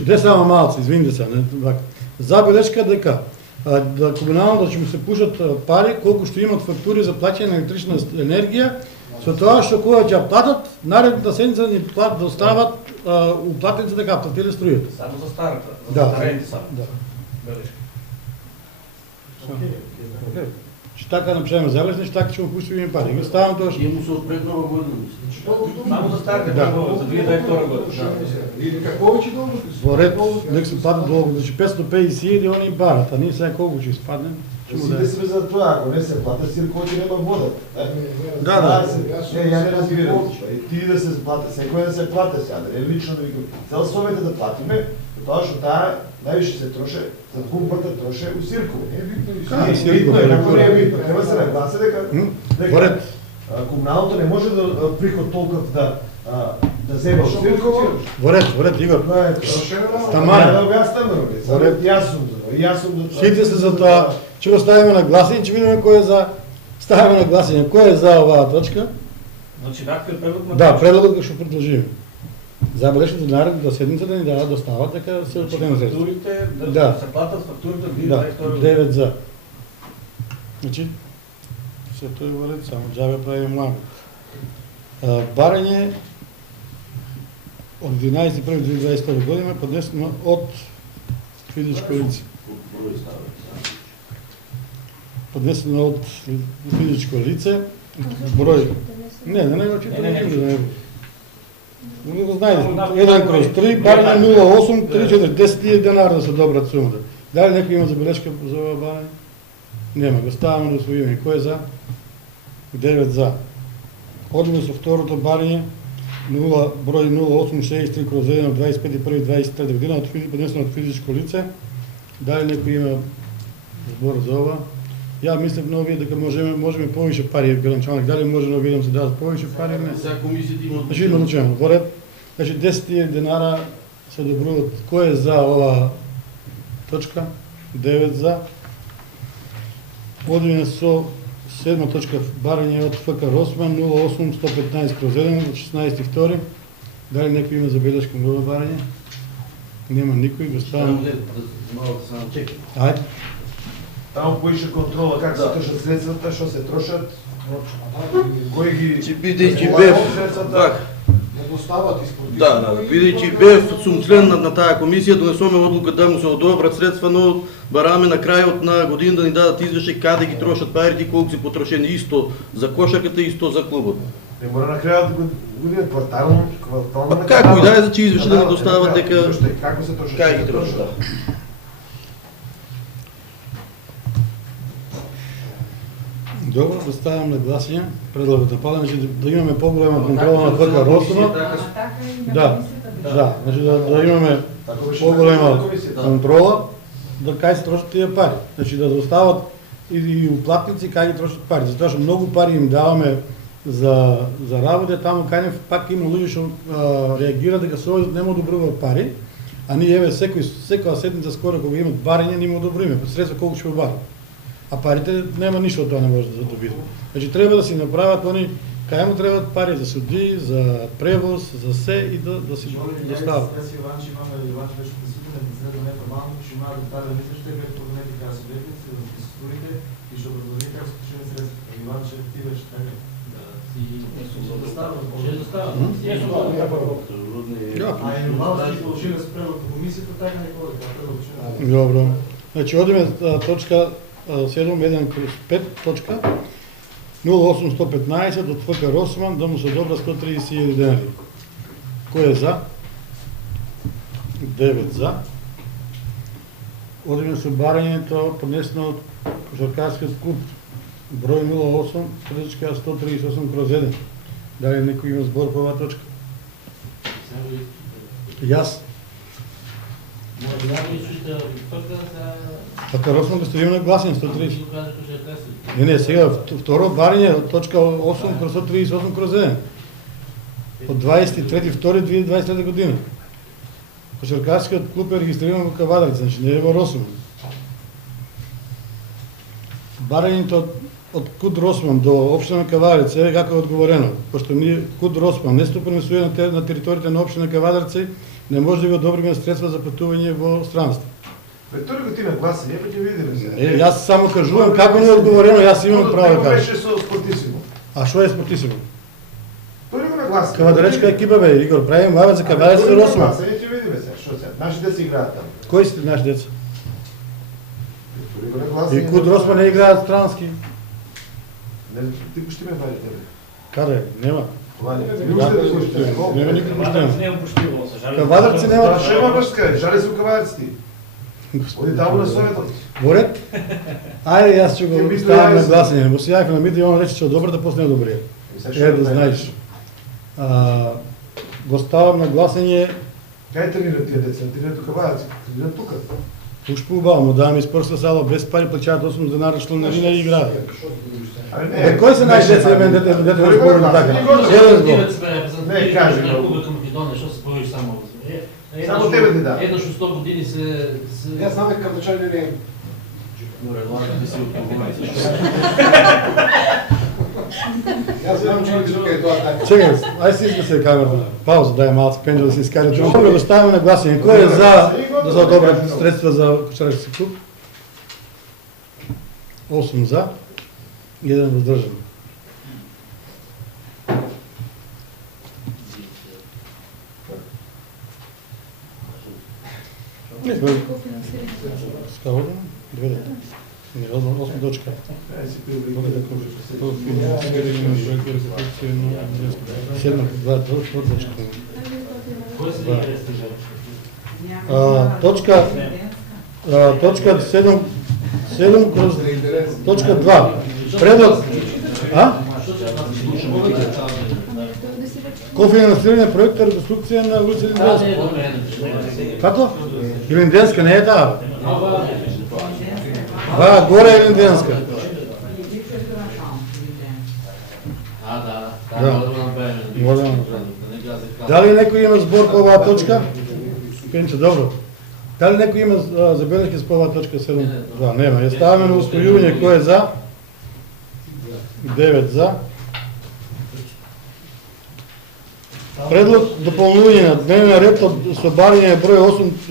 де само малци, извинite се, не, така. Забелешка дека да комунално да ќе му се пушат пари колку што имат фактури за плаќање на електрична енергија, со тоа што кога ќе ја платат, наредната седмица ни достават уплатници дека платиле струјата. Само за старата, за Да. старите само. Да. Белешка. Што така напишеме забелешка, така ќе му пуштиме пари. Ги ставам тоа што Тие му се од пред нова година. Само за старите Да. преговори, за 2022 година. Или како ќе долго? во ред, нека се платат долго, значи 550.000 они барат, а ние сега колку ќе испадне? Ќе му Сите да. сме за тоа, ако не се плата, сиркоти нема вода. Да, да. Не, ја не разбирам. И ти да се плати, секој да се плати сега, да не лично да викам. Цел совете да платиме, тоа што таа највише се троше, за пумпата троше у сиркове. Не е битно и Ка, Не, сиркове, битно е, да, како не е да. битно. Треба се нагласи дека Во ред. комуналното не може да приход толков да зема од сирково. Во ред, Игор. Тоа е Трошена работа. Таман. Ја да објаснам, бе. Само Во ред. јас сум за тоа. Јас сум за тоа. Сите се за тоа. Ќе го ставиме на гласање, ќе видиме кој е за. Ставиме на гласање, кој е за оваа точка? Значи ваквиот предлог на Да, предлогот што предложиме. Забелешката наредната седмица да ни дадат достават дека се уплатено средства. фактурите, Да. да се платат фактурите од Да, 2022 година. 9 за. Значи, се тој во ред, само џабе правиме млама. Барање од 11.1.2022 година поднесено од физичко лице. Поднесено од физичко лице, број. Не го читам, Не, не. Не го знаете, 1/3, барање 0,834, 10.000 денар да се добрат сумата. Дали некој има забелешка за ова барање? Нема, го ставаме на усвојување. Кој е за? 9 за. Одиме со второто барање, број 0863/1 од 25.1.23 година, поднесено од физичко лице. Дали некој има збор за ова? Ја мислев на овие дека можеме повише пари, гранчалник, дали може на овие да се дадат повише пари или не? Сега комисијата има Значи има научено, во ред. Значи 10.000 денара се одобруваат. Кој е за ова точка? 9 за. Одиме со седма точка барање од ФК Росман 08115/1 од 16.2. Дали некој има забелешка на ова барање? Нема никој, го ставам. Мало да само чекам. Ајде. Таму поише контрола как се Да. трошат средствата, што се трошат, кој ги Че бидејќи Ова бев средствата- пак, Не достават испод. да, бидејќи бев сум член на таа комисија, донесоме одлука да му се одобрат средства, но бараме на крајот на година да ни дадат извештај каде ги трошат парите и колку се потрошени исто за кошарката, исто за клубот. не мора на крајот година квартално, Па како и да е, значи извештај да ни достават дека како се трошат. кај ги трошат. Да. Добро, да ставам на гласање. Предлогот на палење, значи да имаме поголема контрола на ФК Росман. Да, да, значи да имаме Така беше поголема на комисијата. контрола, да кај се трошат тие пари. Значи да достават и уплатници кај ги трошат пари. Затоа што многу пари им даваме за работа, таму кај пак има луѓе што реагираат дека Сојузот нема одобрува пари, а ние еве секоја седмица скоро кога имат барање, ние му одобриме средства колку ќе барат. А парите нема ништо од тоа не може да добиде. Значи треба да си направат они кај му требаат пари за суди, за превоз, за се и да си достават. Јас и Иванче имаме, Иванче беше присутен на среда неформално, што има детален извештај без проблеми како се бетници, за струите и што образложи како се трошени средства. Иванче, ти беше така. Ще доставам. Да. А и нормално си получили се предлог по комисијата, така не ходи, така предлог ќе. Добро. Значи одиме точка 7.1/5 точка 08115 од ФК Росман да му се одобра 130.000 денари. Кој е за? 9 за. Одиме со барањето поднесено од Кошаркарскиот клуб број 08.138/1. Дали некој има збор по оваа точка? Јас. Може да мислите пък за... Така Росман да ставим на гласен 130. Ще кажа, че е красиво. Не, сега, второ барење, точка 8 kroz 138 kroz 1. От 23.2.2023 година. Кошаркарскиот клуб е регистриран во Кавадарци, значи не е во Росман. Барењето од Куд Росман до општина Кавадарци е како е одговорено. Пошто ние Куд Росман не стопаме на територијата на општина Кавадарци, не може да ви одобриме средства за патување во странство. Втори година гласање, па ќе видиме сега. Јас само кажувам како не е одговорено, јас имам право да кажам. Беше со спортисимо. А што е спортисимо? Втори го нагласање. Кавадаречка екипа бе, Игор, правим лавет за Кавадарци Росман. Гласање ќе видиме сега, што сега. Наши деца играат таму. Кои сте наши деца? Втори го нагласање. И Куд Росман не играат странски. Не, ти пушти ме бари тебе. Каде? Нема. Нема никаква проблема. Не е поштивало се, жали. Кавадарци нема. Што има башка? Жали се у Кавадарци. Оди таму на Советот. Борет? Ајде, јас ќе го ставам на гласање. Му се јавив на Мити и он рече че одобра да после не одобрија. Да знаеш. Го ставам на гласање. Кај тренираат тие деца? Тренираат у Кавадарци. Тренираат тука. Уж поубаво, му давам изпорска сала без пари, плачаат 8 денара членарина и играат. Бе, кој се најдеца емен дете го зборува така? Еден збор. Не, кажи го. Република Македонија, што се појавиш само? Само тебе ти дам. Едно што 100 години се... Јас знам дека кавтачани не е. Море, ладно да си отговорите. Јас знам човек што е тоа така. Чекай, ај се изгаси камерата. Пауза, дај малку пенџа да се искаже. Ќе го ставиме на гласање. Кој е за да се одобрат средства за кошаркарски клуб? 8 за, 1 воздржан. Скао да? 8 точка. Седма, 2 точка. Точка 7 kroz точка 2. Предлог. Кофинансирање проекта реконструкција на улица Илинденска. Како? Илинденска не е таа. Горе е Илинденска. Дали некој има збор по оваа точка? Пенче, добро. Дали некој има забелешки по оваа точка 7? Да, нема. Ја ставаме на устојување кој е за? 9 за. Предлог дополнување на дневен ред со барање број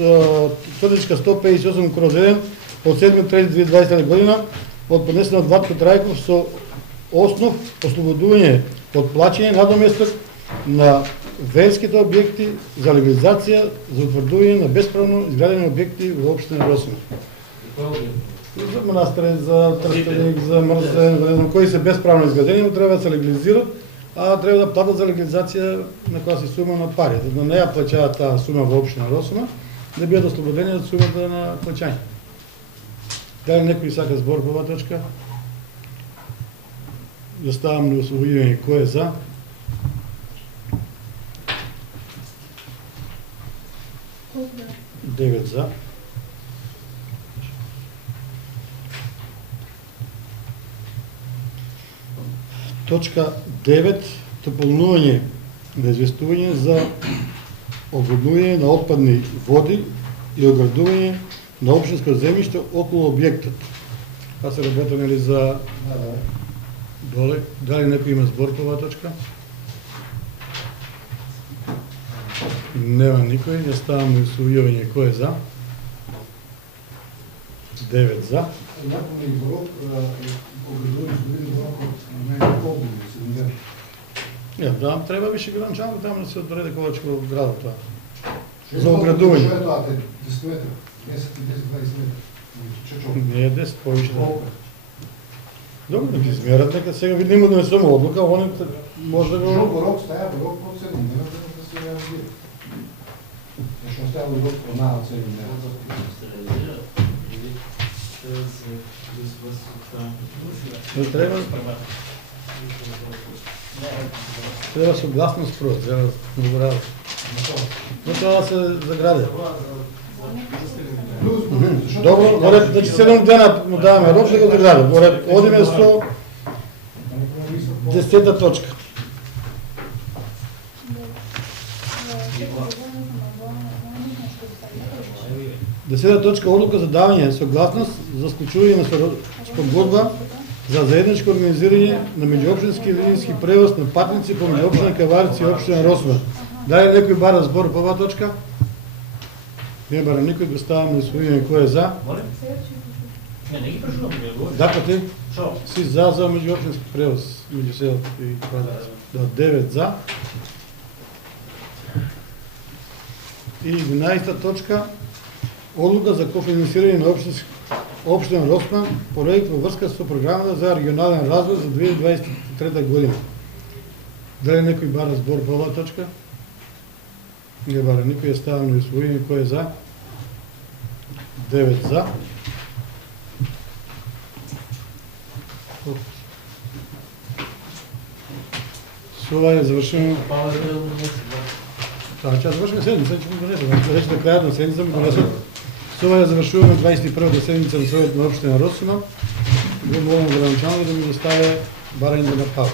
8.158 kroz 1 од 7.3.2020 година од поднесен од Ватко Трајков со основ ослободување од плаќање надоместок на верските објекти за легализација за утврдување на бесправно изградени објекти во општина Росман. За манастир, за трстеник, за мрзен, за не знам кои се бесправно изградени, но треба да се легализират, а треба да платат за легализација на која се сума на пари. За да не ја плаќаат таа сума во општина Росман, да бидат ослободени од сумата на плаќање. Дали некој сака збор по оваа точка? Ја ставам на освојување кој е за? Девет за. Точка 9. Дополнување на известување за одводнување на отпадни води и оградување на општинско земјиште околу објектот. Па се работи нели за доле. Дали некој има збор по оваа точка? Нема никој, ја ставам на усвојување кој е за. 9 за. Напомни брок, оградување се види брок од најколку се види. Ја, да, треба више гранчанко таму да се одреди колечко во градот тоа. За оградување. Што е тоа, 10 метра, 10 и 10-20 метра. Не е 10, повише. Добро, да ги измерат, нека сега видимо да не сум одлука, они може да го... Што рок стаја, рок по 7 метра, да се реализира. Зашто стаја рок по над 7 метра. Треба согласност прво, треба да го радат. Но тоа да се загради. Добро, горед, значи 7 дена му даваме рок да го одржава. Горед, одиме со 10-та точка. Десета точка одлука за давање согласност за склучување на спогодба за заедничко организирање на меѓуопштински линijski превоз на патници помеѓу општина Каварци и општина Росман. Дали некој бара збор по оваа точка? Не бара никој, го ставам на усвојување кој е за. Не ги прашувам, не говори. Дака ти? Шо? Си за меѓуопштински превоз меѓу селото и Каварци. Да, 9 за. И 11-та точка одлука за кофинансирање на општина Росман проект во врска со програмата за регионален развој за 2023 година. Дали некој бара збор по оваа точка? Не бара никој, е ставено усвојување кој е за. 9 за. Со ова ја завршуваме. Ќе завршиме седмица, ќе го донесеме. Рече до крајот на седмица ми донесат. Со ова ја завршуваме 21-та седмица на Совет на општина Росман. Го молам градоначалникот да ми достави барање на пауз.